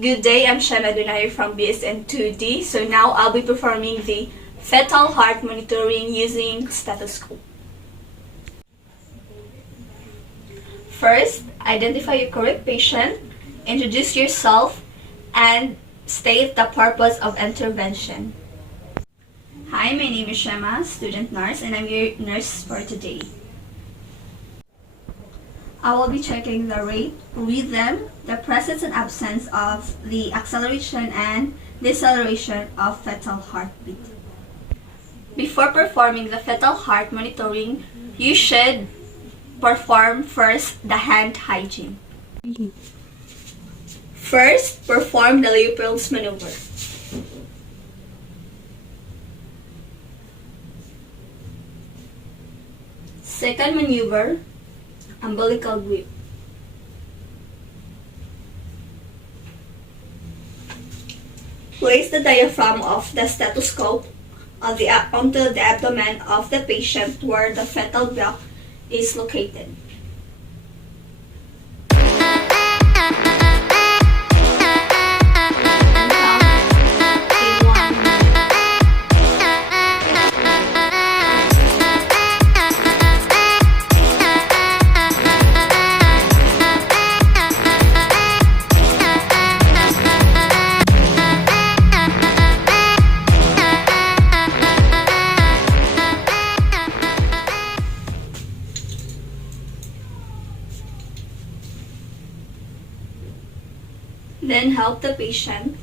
Good day, I'm Shana Dunay from BSN 2D. So now I'll be performing the fetal heart monitoring using stethoscope. First, identify your correct patient, introduce yourself, and state the purpose of intervention. Hi, my name is Shema, student nurse, and I'm your nurse for today. I will be checking the rate, rhythm, the presence and absence of the acceleration and deceleration of fetal heartbeat. Before performing the fetal heart monitoring, you should perform first the hand hygiene. First, perform the Leopold's maneuver. Second maneuver, umbilical grip. Place the diaphragm of the stethoscope onto the abdomen of the patient where the fetal block is located. Then help the patient